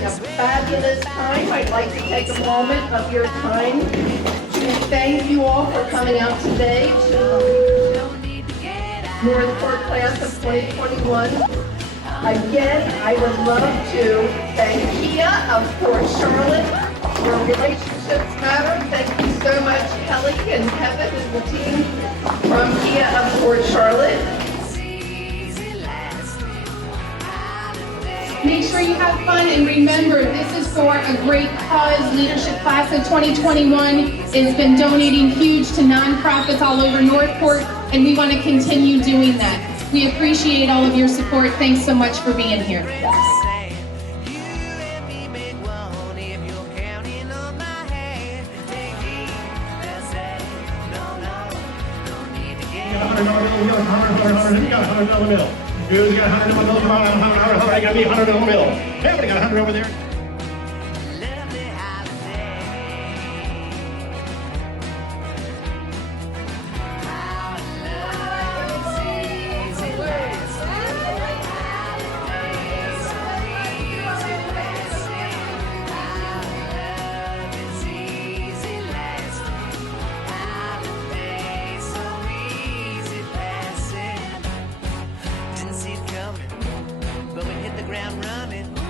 having a fabulous time. I'd like to take a moment of your time to thank you all for coming out today to Northport class of 2021. Again, I would love to thank Kia of Port Charlotte, where relationships matter. Thank you so much, Kelly and Kevin and the team from Kia of Port Charlotte. Make sure you have fun, and remember, this is for a great cause. Leadership Class of 2021 has been donating huge to nonprofits all over Northport, and we want to continue doing that. We appreciate all of your support. Thanks so much for being here. $100 Who's got $100 in the middle? Come on, I got me $100 in the middle. Everybody got $100 over there. But we hit the ground running.